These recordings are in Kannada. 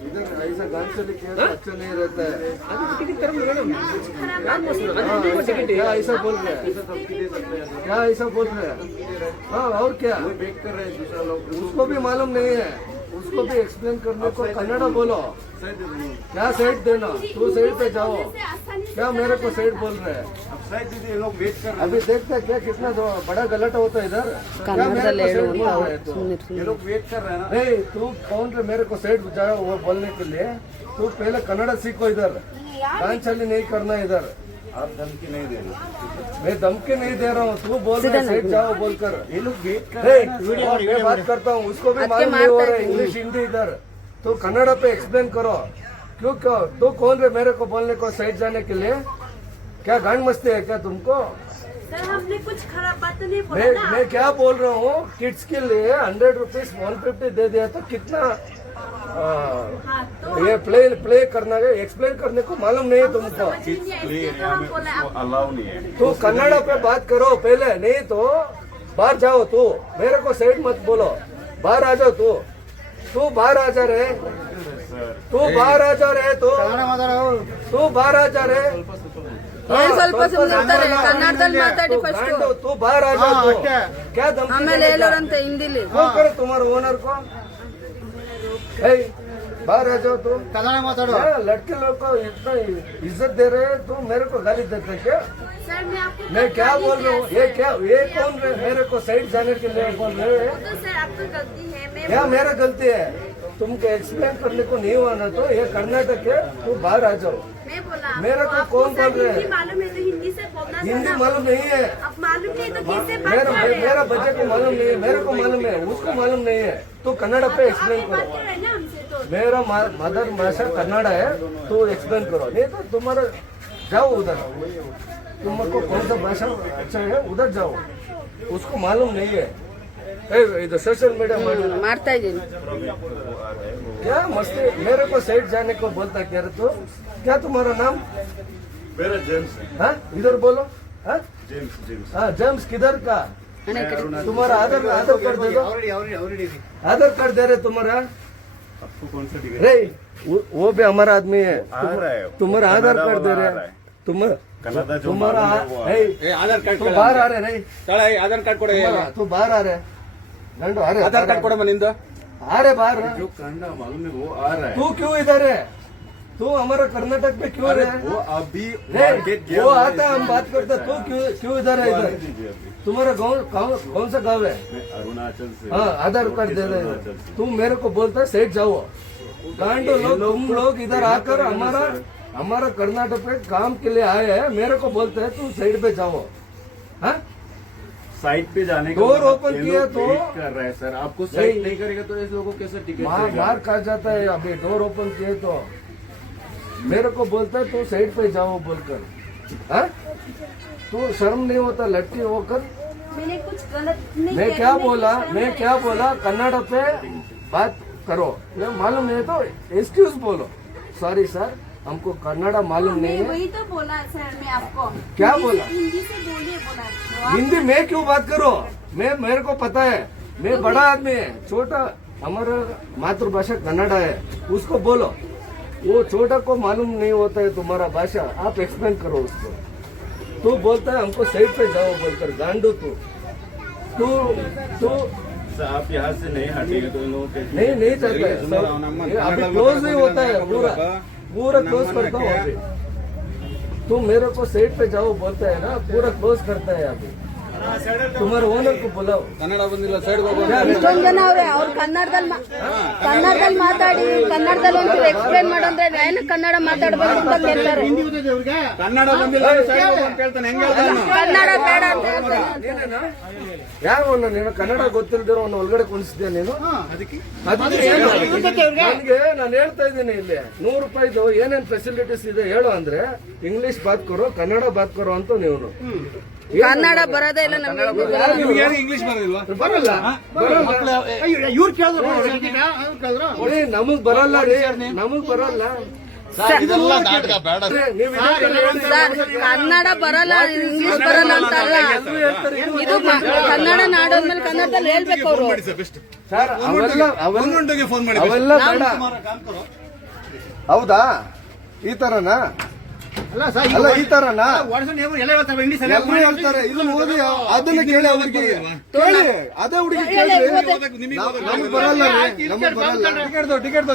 इधर ऐसा गांव से लिखे अच्छा नहीं रहता है। क्या ऐसा बोल रहे हैं? क्या ऐसा बोल रहे हैं? हाँ और क्या बेक कर रहे हैं दूसरा लोग, उसको भी मालूम नहीं है, उसको भी एक्सप्लेन करने को कन्नड़ बोलो। क्या साइड देना, तू साइड पे जाओ। क्या मेरे को साइड बोल रहे हैं? लोग वेट कर रहे हैं। अभी देखते हैं क्या कितना बड़ा गलत होता है इधर। क्या मेरे को साइड बोल रहे हैं? तो ये लोग वेट कर रहे हैं ना। नहीं तू कौन रे मेरे को साइड जाओ वो बोलने के लिए? तू पहले कन्नड़ सीखो इधर, कांचली नहीं करना इधर। आप धमकी नहीं दे रहे? मैं धमकी नहीं दे रहा हूँ, तू बोल रहे साइड जाओ बोलकर। ये लोग वेट कर रहे हैं। मैं बात करता हूँ, उसको भी मालूम नहीं हो रहा है इंग्लिश हिंदी इधर। तो कन्नड़ पे एक्सप्लेन करो। क्यों तू कौन रे मेरे को बोलने को साइड जाने के लिए? क्या गांड मस्ती है क्या तुमको? सर हमने कुछ खराब बात नहीं बोला ना। मैं क्या बोल रहा हूँ, किड्स के लिए 100 रुपीज 150 दे दिया तो कितना तो ये प्ले करना है, एक्सप्लेन करने को मालूम नहीं है तुमको। अलाउ नहीं है। तो कन्नड़ पे बात करो पहले, नहीं तो बाहर जाओ। तू मेरे को साइड मत बोलो, बाहर आ जाओ। तू बाहर आ जा रहे, तू बाहर आ जा रहे, तू बाहर आ जा रहे। ಸ್ವಲ್ಪ ಸುಮ್ಮನಿರ್ತಾರೆ ಕನ್ನಡದಲ್ಲಿ ಮಾತಾಡಿ ಫಸ್ಟ್ तू बाहर आ जाओ। क्या धमकी ಆಮೇಲೆ ಹೇಳೋರಂತೆ ಹಿಂದಿಲಿ तुम्हारे ओनर को बाहर आ जाओ। तू कन्नड़ माताड़ो। लड़के लोग को इतना इज्जत दे रहे, तू मेरे को गाली देते क्या? सर मैं आपको मैं क्या बोल रहा हूँ, ये कौन रहे मेरे को साइड जाने के लिए बोल रहे हैं? तो सर आपकी गलती है। क्या मेरा गलती है? तुमको एक्सप्लेन करने को नहीं हुआ ना, तो ये कर्नाटक है, तू बाहर आ जाओ। मैं बोला मेरा को कौन बोल रहे हैं? मालूम है तो हिंदी से बोलना। हिंदी मालूम नहीं है। अब मालूम नहीं तो कैसे बात कर रहे हैं? मेरा बच्चे को मालूम नहीं है, मेरे को मालूम है, उसको मालूम नहीं है। तो कन्नड़ पे एक्सप्लेन बात करो। कर रहे हैं ना हमसे तो। मेरा मदर भाषा कन्नड़ है, तो एक्सप्लेन करो। नहीं तो तुम्हारा जाओ उधर, तुमको कौन सा भाषा अच्छा है उधर जाओ, उसको मालूम नहीं है। इधर सोशल मीडिया ಮಾಡ್ತಾ ಇದ್ದೀನಿ क्या मस्ती मेरे को साइड जाने को बोलता क्या रे? तो क्या तुम्हारा नाम? मेरा जेम्स। हाँ इधर बोलो। हाँ जेम्स। हाँ जेम्स किधर का? तुम्हारा आधार कार्ड दे दो। आधार कार्ड दे रहे तुम्हारा? आपको कौन सा दिखे? रे वो भी हमारा आदमी है। आ रहा है तुम्हारा आधार कार्ड दे रहे रहा है। तुम्हारा आधार कार्ड तू बाहर आ रहे नहीं? आधार कार्ड ಕೊಡ तू बाहर आ रहे गंडो आ रहे आधार कार्ड ಕೊಡ ಮನಿಂದ आ रहे बाहर। जो कन्नड़ मालूम है वो आ रहा है। तू क्यों इधर है? तू हमारा कर्नाटक में क्यों अरे है? वो अभी नहीं, मार्केट गया वो हुआ है, आता हम बात करते। तू क्यों इधर है? इधर दीजिए अभी। तुम्हारा गाँव कौन सा गाँव है? मैं अरुणाचल से। हाँ आधार कार्ड दे रहे हो। तुम मेरे को बोलता है साइड जाओ। गांडो लोग तुम लोग इधर आकर हमारा कर्नाटक पे काम के लिए आए हैं, मेरे को बोलते हैं तू साइड पे जाओ। हाँ साइट पे जाने का डोर मतलब ओपन ये किया लोग तो वेट कर रहे हैं सर। आपको साइट नहीं करेगा तो ऐसे लोगों को कैसे टिकट मार खा जाता है। अभी डोर ओपन किए तो मेरे को बोलता है तू साइड पे जाओ बोलकर। हाँ तू शर्म नहीं होता लड़की होकर? मैंने कुछ गलत नहीं मैं किया। क्या बोला कन्नड़ पे बात करो। ये मालूम नहीं तो एक्सक्यूज बोलो, सॉरी सर हमको कन्नड़ मालूम नहीं है। वही तो बोला सर मैं आपको। क्या बोला? हिंदी से बोलिए बोला। हिंदी में क्यों बात करो? मेरे को पता है, मैं बड़ा आदमी है, छोटा हमारा मातृभाषा कन्नड़ है, उसको बोलो। वो छोटा को मालूम नहीं होता है तुम्हारा भाषा, आप एक्सप्लेन करो उसको। तू बोलता है हमको साइड पे जाओ बोलकर। गांडू तू आप यहाँ से नहीं हटेंगे तो इन लोगों के नहीं चाहता है। अभी क्लोज नहीं होता है, पूरा क्लोज करता हूँ अभी। तुम मेरे को साइड पे जाओ बोलता है ना, पूरा क्लोज करता है अभी। तुम्हारे ओनर को बुलाओ। ಕನ್ನಡ ಬಂದಿಲ್ಲ ಸೈಡ್ ಇಷ್ಟೊಂದು ಜನ ಅವ್ರೆ ಅವ್ರು ಕನ್ನಡದಲ್ಲಿ ಮಾತಾಡಿ ಕನ್ನಡದಲ್ಲಿ ಒಂಚೂರು ಎಕ್ಸ್ಪ್ಲೇನ್ ಮಾಡಂದ್ರೆ ಏನು ಕನ್ನಡ ಮಾತಾಡ್ಬೇಕು ಅಂತ ಕೇಳ್ತಾರೆ. ಕನ್ನಡ ಬಂದಿಲ್ಲ ಸೈಡ್ ಅಂತ ಹೇಳ್ತಾನೆ. ಹೆಂಗೆ ಕನ್ನಡ ಬೇಡ ಅಂತ ಹೇಳ್ತಾರೆ. ಯಾವ ನೀನು ಕನ್ನಡ ಗೊತ್ತಿಲ್ದಿರೋ ಒಂದು ಒಳಗಡೆ ಕುಣಿಸಿದ್ಯಾ ನೀನು? ಅದಕ್ಕೆ ನನಗೆ ನಾನು ಹೇಳ್ತಾ ಇದ್ದೀನಿ ಇಲ್ಲಿ 100 ರೂಪಾಯಿದು ಏನೇನ್ ಫೆಸಿಲಿಟೀಸ್ ಇದೆ ಹೇಳು ಅಂದ್ರೆ ಇಂಗ್ಲಿಷ್ ಬಾತ್ ಕರೋ ಕನ್ನಡ ಬಾತ್ ಕರೋ ಅಂತ ನೀವು ಕನ್ನಡ ಬರೋದೇ ಇಲ್ಲ ನಮ್ಗೆ. ಇಂಗ್ಲಿಷ್ ಬರೋದಿಲ್ವಾ? ಬರಲ್ಲ ಇವ್ರು ಕೇಳಿದ್ರು ನಮಗ್ ಬರಲ್ಲ ರೀ, ನಮಗ್ ಬರಲ್ಲ. ಇದೆಲ್ಲ ನಾಟಕ ಬೇಡ ನೀವು ಇದೇ ತರ ಹೇಳ್ತೀರಿ. ಸರ್ ಕನ್ನಡ ಬರಲ್ಲ ಇಂಗ್ಲಿಷ್ ಬರಲ್ಲ ಅಂತಲ್ಲ ಇದು ಕನ್ನಡ ನಾಡೋದ್ಮೇಲೆ ಕನ್ನಡದಲ್ಲಿ ಹೇಳ್ಬೇಕು ಅವರು. ಮಾಡಿ ಸರ್ ಬೆಸ್ಟ್ ಸರ್ ಗೌರ್ಮೆಂಟ್ಗೆ ಫೋನ್ ಮಾಡಿ ಅವೆಲ್ಲ ಬೇಡ. ಹೌದಾ ಈ ತರನಾ? ಅಲ್ಲ ಈ ತರನಾ ಎಲ್ಲರೂ ಹೇಳ್ತಾರೆ. ಇದನ್ನ ಓದಿ ಅದನ್ನ ಕೇಳಿ ಅವ್ರಿಗೆ ಕೇಳಿ. ಅದೇ ಹುಡುಗಿ ಕೇಳಿ. ನಮಗ್ ಬರಲ್ಲ ರೀ, ನಮಗ್ ಬರಲ್ಲ. ಟಿಕೆಟ್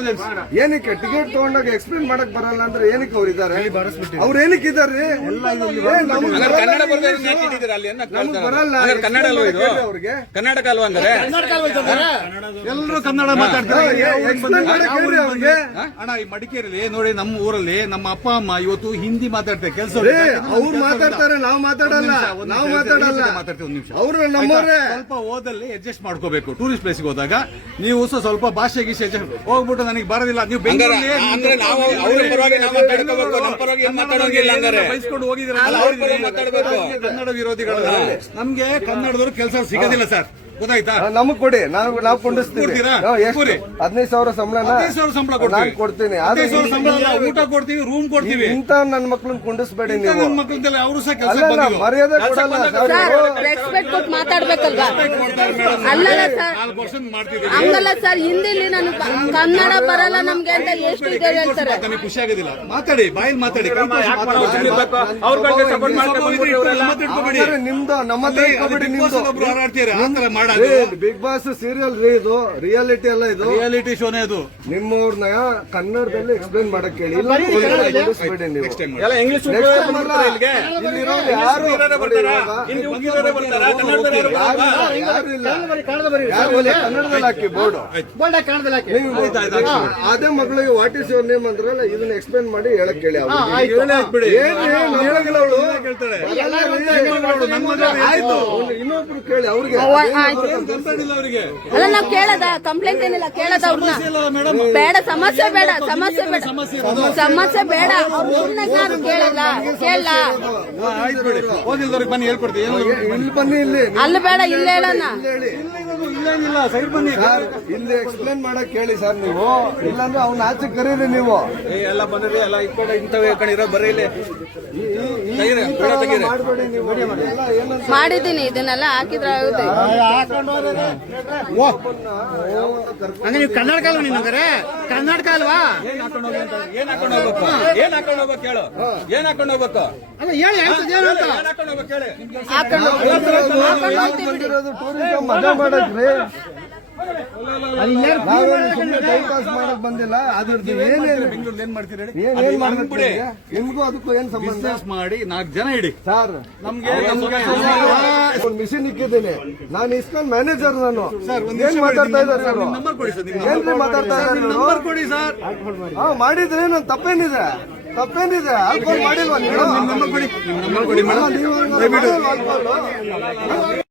ಏನಕ್ಕೆ ಟಿಕೆಟ್ ತಗೊಂಡಾಗ ಎಕ್ಸ್ಪ್ಲೇನ್ ಮಾಡಕ್ ಬರಲ್ಲ ಅಂದ್ರೆ ಏನಕ್ಕೆ ಅವ್ರು ಇದಾರೆ? ಅವ್ರು ಏನಕ್ಕೆ ಇದಾರೆ? ಕನ್ನಡ ಬರ್ದಿದ್ದೀರಾ ಅಲ್ಲಿ ನಮಗ್ ಬರಲ್ಲ. ಕನ್ನಡ ಅಲ್ವಾ ಇದು? ಅವ್ರಿಗೆ ಕರ್ನಾಟಕ ಅಲ್ವಾ ಅಂದ್ರೆ ಎಲ್ಲರೂ ಕನ್ನಡ ಮಾತಾಡ್ತಾರೆ. ಎಕ್ಸ್ಪ್ಲೇನ್ ಮಾಡಕ್ ಹೇಳ್ರಿ ಅವ್ರಿಗೆ. ಅಣ್ಣ ಈ ಮಡಿಕೇರಿಯಲ್ಲಿ ನೋಡಿ, ನಮ್ಮ ಊರಲ್ಲಿ ನಮ್ಮ ಅಪ್ಪ ಅಮ್ಮ ಇವತ್ತು ಹಿಂದಿ ಮಾತಾಡ್ತಾರೆ. ಕೆಲಸ ಅವ್ರು ಮಾತಾಡ್ತಾರೆ, ನಾವು ಮಾತಾಡಲ್ಲ. ನಾವು ಮಾತಾಡಲ್ಲ. ಮಾತಾಡ್ತೀವಿ. ಒಂದು ನಿಮಿಷ. ಅವ್ರು ನಮ್ಮವ್ರೆ. ಸ್ವಲ್ಪ ಓದಲ್ಲಿ ಅಡ್ಜಸ್ಟ್ ಮಾಡ್ಕೋಬೇಕು. ಟೂರಿಸ್ಟ್ ಪ್ಲೇಸ್ಗೆ ಹೋದಾಗ ನೀವು ಸ್ವಲ್ಪ ಭಾಷೆ ಗೀಷೆ ಹೋಗ್ಬಿಟ್ಟು ನನಗೆ ಬರೋದಿಲ್ಲ, ನೀವು ಬೆಂಗಳೂರಲ್ಲಿ ಬೈಸ್ಕೊಂಡು ಹೋಗಿದ್ರೆ ಕನ್ನಡ ವಿರೋಧಿಗಳು. ನಮ್ಗೆ ಕನ್ನಡದವರು ಕೆಲಸ ಸಿಗೋದಿಲ್ಲ ಸರ್, ಗೊತ್ತಾಯ್ತಾ? ನಮಗ್ ಕೊಡಿ, ನಾವು ಕೊಂಡಿಸ್ತೀವಿ. ಕೊಡ್ತೀರಾ? 15,000 ಸಂಬಳ 15,000 ಸಂಬಳ ನಾನು ಕೊಡ್ತೀನಿ. 15,000 ಸಂಬಳ ಅಲ್ಲ, ಊಟ ಕೊಡ್ತೀವಿ, ರೂಮ್ ಕೊಡ್ತೀವಿ. ಇಂತ ನನ್ನ ಮಕ್ಳನ್ನ ಕೊಂಡಿಸ್ಬೇಡಿ ನೀವು. ನನ್ನ ಮಕ್ಕಳಂತೆಲ್ಲ ಅವರು ಸಹ ಕೆಲಸ ಅಲ್ಲ ಮರ್ಯಾದೆ ಕೊಡಲ್ಲ ಸರ್ ರೆಸ್ಪೆಕ್ಟ್ ಕೊಟ್ಟು ಮಾತಾಡ್ಬೇಕಲ್ವಾ? ಅಲ್ಲಲ್ಲ ಸರ್, 4% ಮಾಡ್ತಿದ್ದೀವಿ. ಹಂಗಲ್ಲ ಸರ್, ಹಿಂದಿಲಿ ನಾನು ಕನ್ನಡ ಬರಲ್ಲ ನಮ್ಗೆ ಅಂತ ಎಷ್ಟು ಇದೆ ಹೇಳ್ತಾರೆ. ನನಗೆ ಖುಷಿ ಆಗೋದಿಲ್ಲ. ಮಾತಾಡಿ, ಬಾಯಲ್ಲಿ ಮಾತಾಡಿ. ಆದ್ರೆ ನಿಮ್ದು ನಮ್ಮ ಹತ್ರ ಇಟ್ಕೊಬೇಡಿ. ನಿಮ್ದು ಒಬ್ರು ಹಾರಾಡ್ತೀರ ಆ ತರ ಮಾಡೋದು. ಬಿಗ್ ಬಾಸ್ ಸೀರಿಯಲ್ ರೀ ಇದು, ರಿಯಾಲಿಟಿ ಅಲ್ಲ ಇದು. ರಿಯಾಲಿಟಿ ಶೋನೇ ಅದು. ನಿಮ್ಮವ್ರನ್ನ ಕನ್ನಡದಲ್ಲಿ ಎಕ್ಸ್ಪ್ಲೇನ್ ಮಾಡಕ್ ಹೇಳಿ. ಇಲ್ಲ ಕೊಂಡಿಸ್ಬೇಡಿ ನೀವು. ನೆಕ್ಸ್ಟ್ ಟೈಮ್ Next time ಅಲ್ಲ. ಇಲ್ಲಿರೋರು ಯಾರು ಯಾರು ಇಲ್ಲ. ಯಾರು ಇಲ್ಲ. ಕನ್ನಡದಲ್ಲಿ ಹಾಕಿ ಬೋರ್ಡ್. ಅದೇ ಮಗಳಿಗೆ ವಾಟ್ ಇಸ್ ಯುವರ್ ನೇಮ್ ಅಂದ್ರಲ್ಲ, ಇದನ್ನ ಎಕ್ಸ್ಪ್ಲೇನ್ ಮಾಡಿ ಹೇಳಕ್ ಹೇಳಿ. ಆಯ್ತು, ಇನ್ನೊಬ್ರು ಕೇಳಿ ಅವ್ರಿಗೆ. ಅವರಿಗೆ ಅಲ್ಲ ನಾವ್ ಕೇಳದ ಕಂಪ್ಲೇಂಟ್ ಏನಿಲ್ಲ, ಕೇಳದ ಅವ್ರನ್ನ ಬೇಡ, ಸಮಸ್ಯೆ ಬೇಡ, ಸಮಸ್ಯೆ ಬೇಡ, ಸಮಸ್ಯೆ ಬೇಡ. ಅವ್ರು ಸುಮ್ಮನೆ ನಾನು ಕೇಳಲ್ಲ, ಕೇಳಲ್ಲ. ಆಯ್ತು ಬಿಡಿ, ಓದಿಲ್ದವ್ರಿಗೆ ಬನ್ನಿ ಹೇಳ್ಕೊಡ್ತೀವಿ. ಇಲ್ಲಿ ಬನ್ನಿ, ಇಲ್ಲಿ ಅಲ್ಲಿ ಬೇಡ, ಇಲ್ಲಿ ಹೇಳೋಣ. ಇಲ್ಲೇನಿಲ್ಲ, ಸೈಡ್ ಬನ್ನಿ. ಸರ್ ಇಲ್ಲಿ ಎಕ್ಸ್ಪ್ಲೇನ್ ಮಾಡಕ್ ಹೇಳಿ ಸರ್ ನೀವು. ಇಲ್ಲಾಂದ್ರೆ ಅವ್ನ ಆಚೆ ಕರೀರಿ ನೀವು. ಎಲ್ಲ ಬಂದ್ರಿ, ಎಲ್ಲ ಇಟ್ಕೊಂಡು ಇಂಥವೇ ಕಣಿರೋ ಬರೀ ಇಲ್ಲಿ ಮಾಡಬೇಡಿ ನೀವು. ಎಲ್ಲ ಏನಂತ ಮಾಡಿದ್ದೀನಿ, ಇದನ್ನೆಲ್ಲ ಹಾಕಿದ್ರೆ ಆಗುತ್ತೆ. ಅಂದ್ರೆ ನೀವು ಕರ್ನಾಟಕ ಅಲ್ವಾ? ನೀನಂದ್ರೆ ಕರ್ನಾಟಕ ಅಲ್ವಾ? ಏನ್ ಹಾಕೊಂಡು ಹೋಗ್ಬೇಕು? ಏನ್ ಹಾಕೊಂಡು ಹೋಗ್ಬೇಕು ಹೇಳು? ಏನ್ ಹಾಕೊಂಡು ಹೋಗ್ಬೇಕು? ಅಲ್ಲ ಹೇಳಿ, ಏನು ಅಂತ ಏನ್ ಹಾಕೊಂಡು ಹೋಗ್ಬೇಕು ಹೇಳಿ? ಹಾಕೊಂಡು ಬಂದಿರೋದು ಟೂರಿಸಂ ಮಜಾ ಮಾಡಕ್ರಿ. ನಾವೇನು ಸುಮ್ಮನೆ ಟೈಮ್ ಪಾಸ್ ಮಾಡಕ್ ಬಂದಿಲ್ಲ. ಅದ್ರದ್ದು ಏನೇನು ಬೆಂಗಳೂರಲ್ಲಿ ಏನ್ ಮಾಡ್ತೀರಿ ಹೇಳಿ? ಏನ್ ಮಾಡ್ಬಿಡಿ. ನಿಮ್ಗೂ ಅದಕ್ಕೂ ಏನ್ ಸಂಬಂಧ? ಬಿಸ್ನೆಸ್ ಮಾಡಿ 4 ಜನ ಇಡಿ. ಸರ್ ನಮ್ಗೆ ಒಂದು ಮಿಷನ್ ಇಕ್ಕಿದ್ದೀನಿ ನಾನು. ಇಸ್ಕಾನ್ ಮ್ಯಾನೇಜರ್ ನಾನು. ಒಂದ್ ಏನ್ ಮಾತಾಡ್ತಾ ಇದ್ದಾರೆ ಸರ್? ನಂಬರ್ ಕೊಡಿ ಸರ್. ಏನ್ರಿ ಮಾತಾಡ್ತಾ ಇದ್ದಾರೆ? ನಂಬರ್ ಕೊಡಿ ಸರ್. ಮಾಡಿದ್ರೆ ನನ್ ತಪ್ಪೇನಿದೆ? ತಪ್ಪೇನಿದೆ? ಆಲ್ಕೋಹಾಲ್ ಮಾಡಿಲ್ವಾ ನೀವು? ನಂಬರ್ ಕೊಡಿ. ನಂಬರ್ ಕೊಡಿ ಮೇಡಮ್. ನೀವು